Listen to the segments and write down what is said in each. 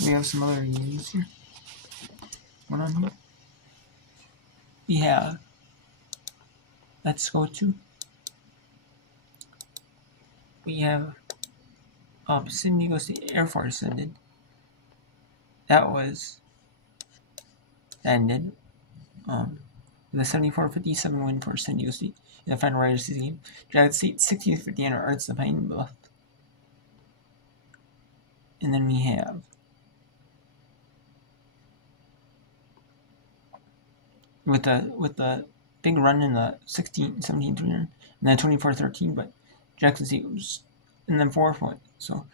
We have some other games here. What on here? We have. Let's go to. We have. San Diego State Air Force ended. That ended. The 74-57 win for San Diego State in the final regular season game. Jackson State 60-50 under Arts the Pine Bluff. And then we have with the big run in the 17-3 and then 24-13, but Jackson State was and then 4 points. So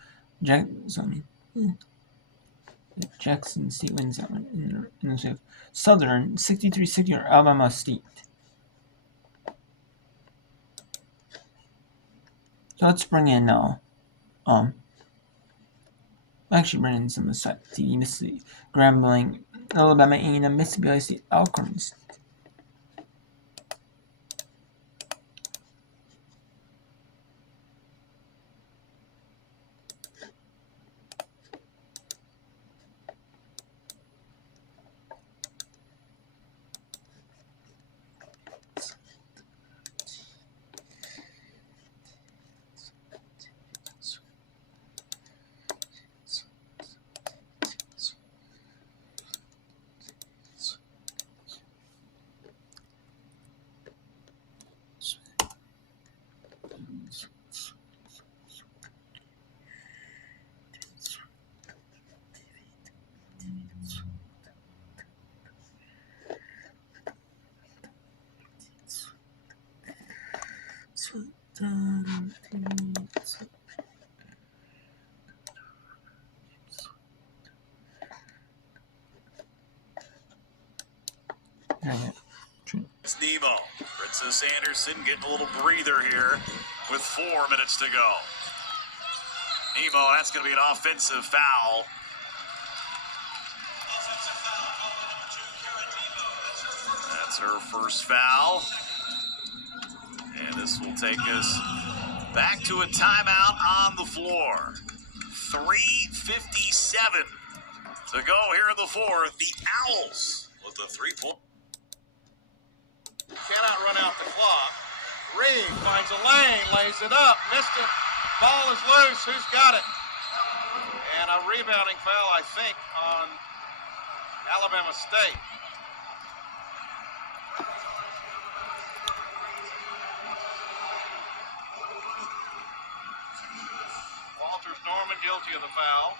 Jackson State wins that one. And then we have Southern 63-60 over Alabama State. So let's bring in actually bring in some of the TV Mississippi, Grambling, Alabama A&M, Mississippi Valley State, Alcorn. It's Nemo. Princess Anderson getting a little breather here with 4 minutes to go. Nemo, that's going to be an offensive foul. That's her first foul. And this will take us back to a timeout on the floor. 3:57 to go here in the fourth. The Owls with the 3-point. Cannot run out the clock. Reed finds a lane, lays it up, missed it. Ball is loose. Who's got it? And a rebounding foul, I think, on Alabama State. Walters Norman guilty of the foul.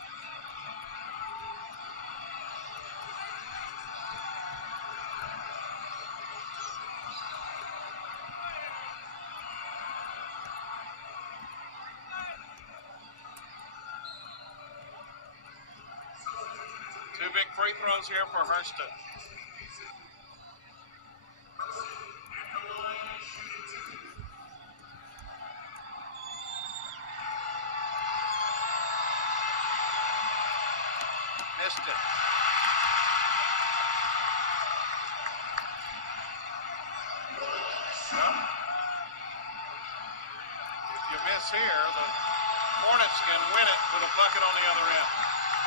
Two big free throws here for Hurston. Missed it. Well, if you miss here, the Hornets can win it with a bucket on the other end.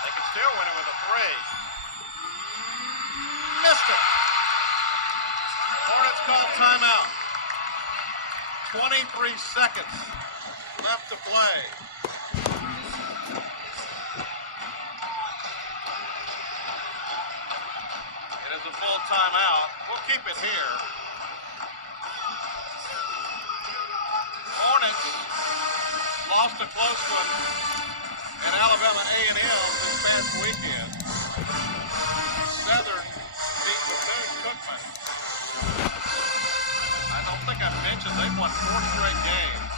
They can still win it with a 3. Missed it. Hornets call timeout. 23 seconds left to play. It is a full timeout. We'll keep it here. Hornets lost a close one at Alabama A&M this past weekend. Southern beat Bethune-Cookman. I don't think I mentioned they've won 4 straight games.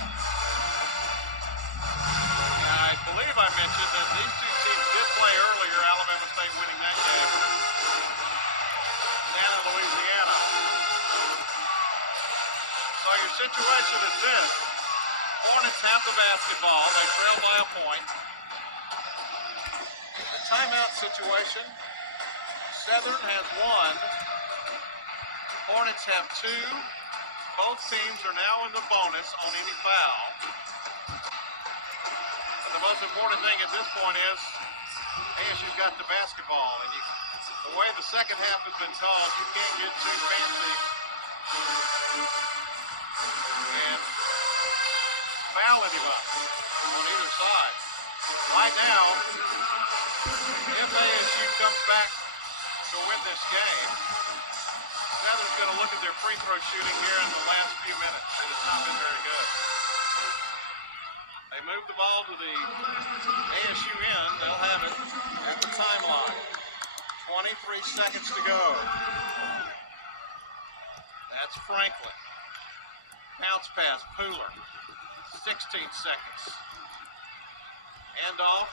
And I believe I mentioned that these two teams did play earlier, Alabama State winning that game down in Louisiana. So your situation is this. Hornets have the basketball. They trail by a point. The timeout situation. Southern has 1. Hornets have 2. Both teams are now in the bonus on any foul. But the most important thing at this point is as you've got the basketball. And the way the second half has been called, you can't get too fancy and foul anybody on either side. Right now, if ASU comes back to win this game, Southern's going to look at their free throw shooting here in the last few minutes. It has not been very good. They move the ball to the ASU end. They'll have it at the timeline. 23 seconds to go. That's Franklin. Bounce pass, Pooler. 16 seconds. Handoff.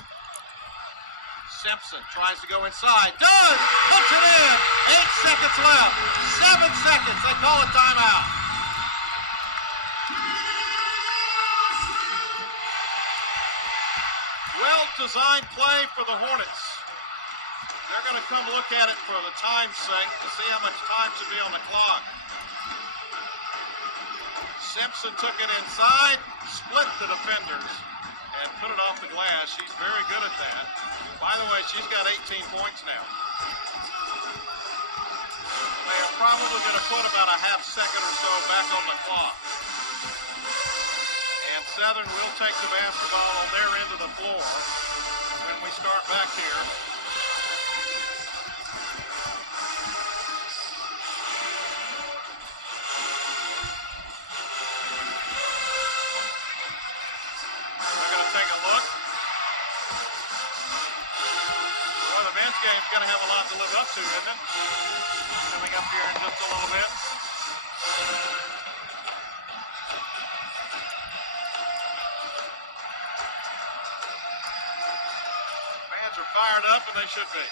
Simpson tries to go inside. Does! Puts it in! 8 seconds left. 7 seconds. They call a timeout. Well-designed play for the Hornets. They're going to come look at it for the time's sake to see how much time should be on the clock. Simpson took it inside, split the defenders, and put it off the glass. She's very good at that. By the way, she's got 18 points now. They are probably going to put about a half second or so back on the clock. And Southern will take the basketball on their end of the floor when we start back here. Game's going to have a lot to live up to, isn't it? Coming up here in just a little bit. Fans are fired up, and they should be.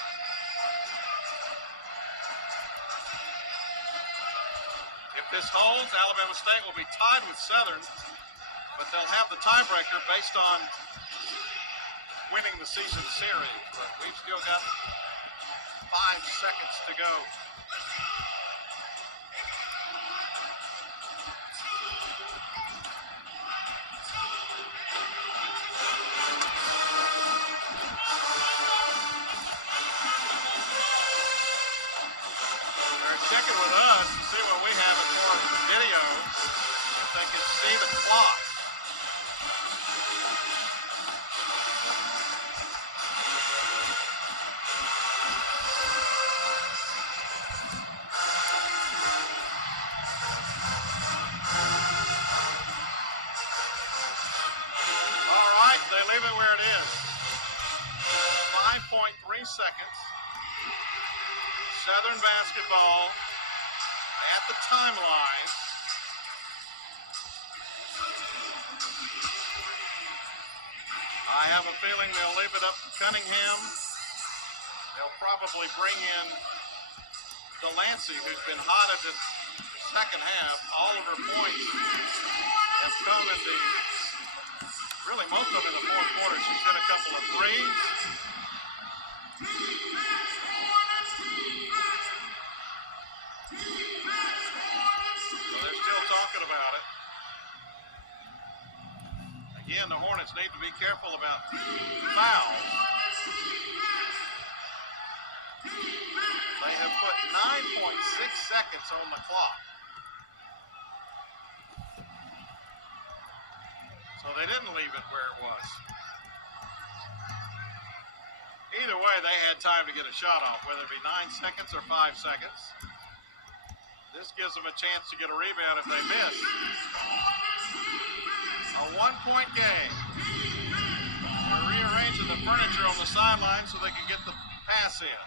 If this holds, Alabama State will be tied with Southern, but they'll have the tiebreaker based on winning the season series. But we've still got 5 seconds to go. They're checking with us to see what we have as far as video, if they can see the clock. Leave it where it is. 5.3 seconds. Southern basketball at the timeline. I have a feeling they'll leave it up to Cunningham. They'll probably bring in Delancey, who's been hot at the second half. All of her points have come in really most of them in the fourth quarter. She's hit a couple of threes. So they're still talking about it. Again, the Hornets need to be careful about fouls. They have put 9.6 seconds on the clock. So they didn't leave it where it was. Either way, they had time to get a shot off, whether it be 9 seconds or 5 seconds. This gives them a chance to get a rebound if they miss. A 1-point game. They're rearranging the furniture on the sideline so they can get the pass in.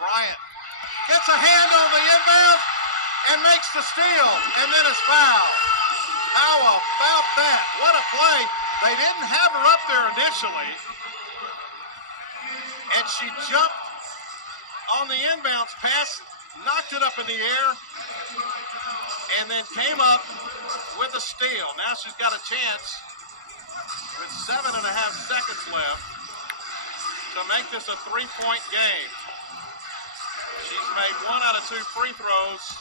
Bryant gets a hand on the inbound and makes the steal, and then is fouled. How about that? What a play. They didn't have her up there initially, and she jumped on the inbounds pass, knocked it up in the air, and then came up with a steal. Now she's got a chance with 7.5 seconds left to make this a 3-point game. She's made 1 out of 2 free throws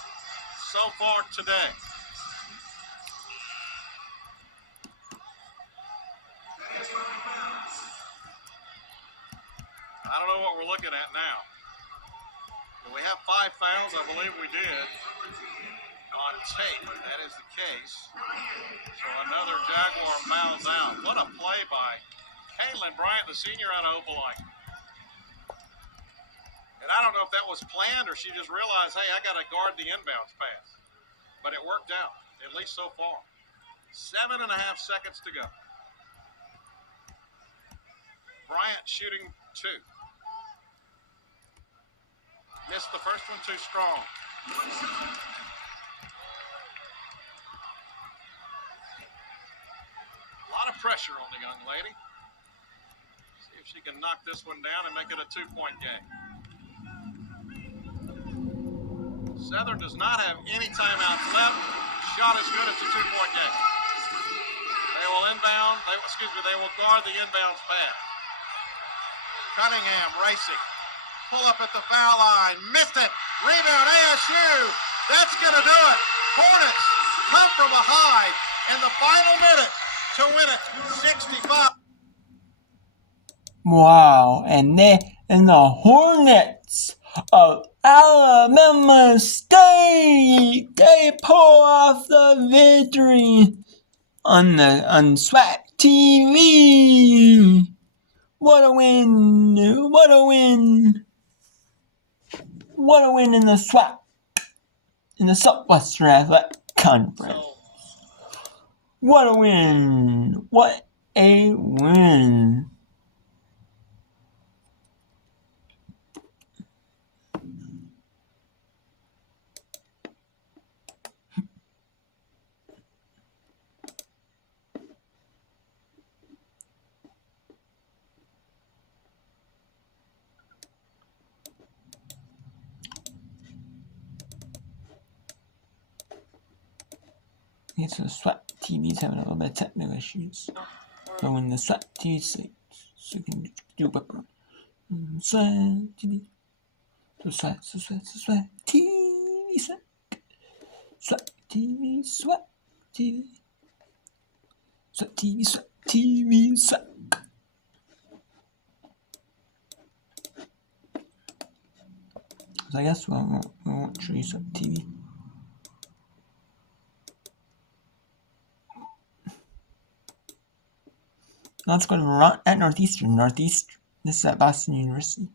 so far today. I don't know what we're looking at now. Do we have 5 fouls? I believe we did. On tape, that is the case. So another Jaguar fouls out. What a play by Caitlin Bryant, the senior out of Opelika. And I don't know if that was planned or she just realized, hey, I got to guard the inbounds pass. But it worked out, at least so far. 7.5 seconds to go. Bryant shooting 2. Missed the first one too strong. A lot of pressure on the young lady. See if she can knock this one down and make it a 2-point game. Southern does not have any timeouts left. Shot is good. It's a 2-point game. They will inbound. They will guard the inbounds pass. Cunningham racing. Pull up at the foul line. Missed it. Rebound ASU. That's going to do it. Hornets come from behind in the final minute to win it 65. Wow, and the Hornets of Alabama State, they pull off the victory on SWAT TV. What a win! What a win! What a win in the SWAT, in the Southwestern Athletic Conference. What a win! What a win! It's the SWAT TV's having a little bit of technical issues. So when the SWAT TV sleeps, so you can do pepper. SWAT TV. So SWAT TV, SWAT TV, SWAT TV. SWAT TV, SWAT TV, SWAT. So I guess we won't show you SWAT TV. Let's go to at Northeastern. This is at Boston University.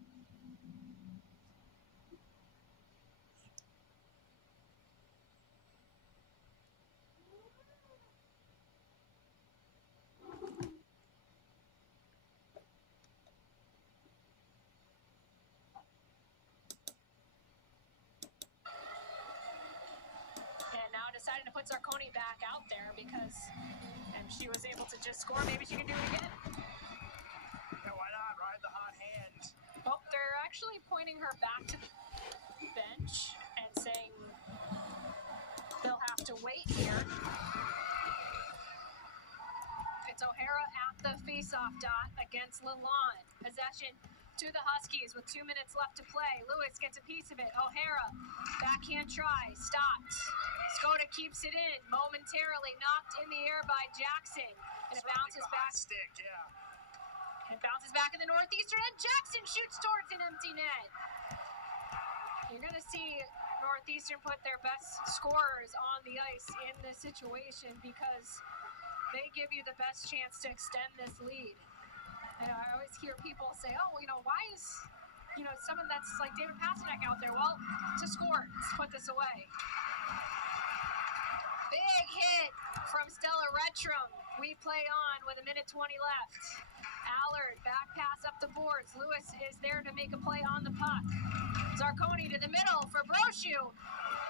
And now deciding to put Zarconi back out there because she was able to just score. Maybe she can do it again. Yeah, why not? Ride the hot hand. Well, they're actually pointing her back to the bench and saying they'll have to wait here. It's O'Hara at the faceoff dot against Lalonde. Possession to the Huskies with 2 minutes left to play. Lewis gets a piece of it. O'Hara, backhand try, stopped. Skoda keeps it in, momentarily knocked in the air by Jackson. And it bounces back. Stick, yeah. It bounces back in the Northeastern, and Jackson shoots towards an empty net. You're going to see Northeastern put their best scorers on the ice in this situation because they give you the best chance to extend this lead. And I always hear people say, oh, why is, someone that's like David Pasternak out there? Well, to score, to put this away. Big hit from Stella Retrum. We play on with 1:20 left. Allard, back pass up the boards. Lewis is there to make a play on the puck. Zarconi to the middle for Brochu.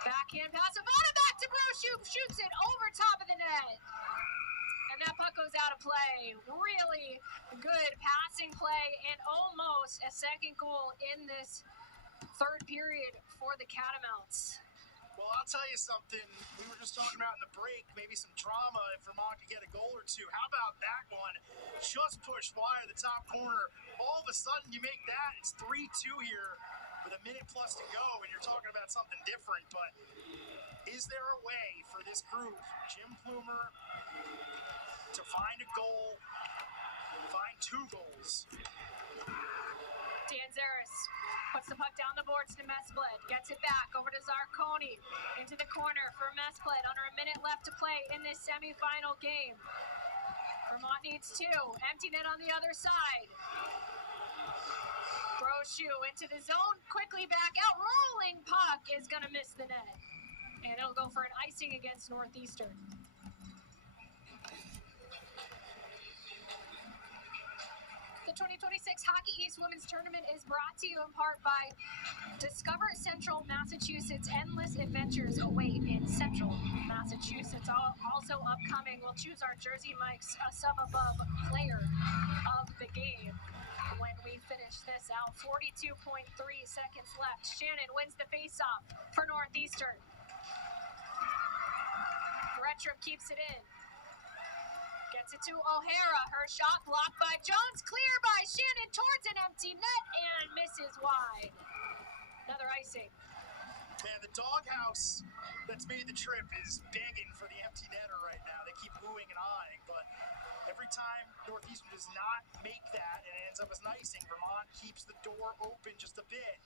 Backhand pass, Ivana back to Brochu, shoots it over top of the net. And that puck goes out of play. Really good passing play and almost a second goal in this third period for the Catamounts. Well, I'll tell you something. We were just talking about in the break, maybe some drama if Vermont could get a goal or two. How about that one? Just pushed wide at the top corner. All of a sudden, you make that. It's 3-2 here with 1 minute plus to go, and you're talking about something different. But is there a way for this group, Jim Plumer, to find a goal, find 2 goals? Puts the puck down the boards to Mesplet. Gets it back over to Zarconi. Into the corner for Mesplet. Under a minute left to play in this semifinal game. Vermont needs 2. Empty net on the other side. Brochu into the zone. Quickly back out. Rolling puck is going to miss the net. And it'll go for an icing against Northeastern. The 2026 Hockey East Women's Tournament is brought to you in part by Discover Central Massachusetts. Endless adventures await in Central Massachusetts. Also upcoming, we'll choose our Jersey Mike's sub above player of the game when we finish this out. 42.3 seconds left. Shannon wins the faceoff for Northeastern. Retrum keeps it in. Gets it to O'Hara. Her shot blocked by Jones. Clear by Shannon towards an empty net and misses wide. Another icing. Man, the doghouse that's made the trip is begging for the empty netter right now. They keep oohing and eyeing, but every time Northeastern does not make that, it ends up as an icing. Vermont keeps the door open just a bit.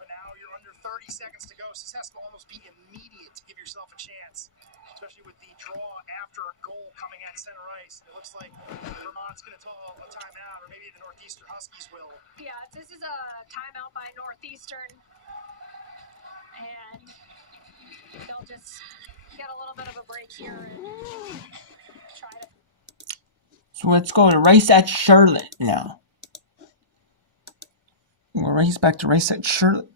But now you're under 30 seconds to go. So this has to almost be immediate to give yourself a chance, especially with the draw after a goal coming at center ice. It looks like Vermont's going to call a timeout, or maybe the Northeastern Huskies will. Yeah, this is a timeout by Northeastern. And they'll just get a little bit of a break here and try to. So let's go to Rice at Charlotte now. We'll race back to Rice at Charlotte.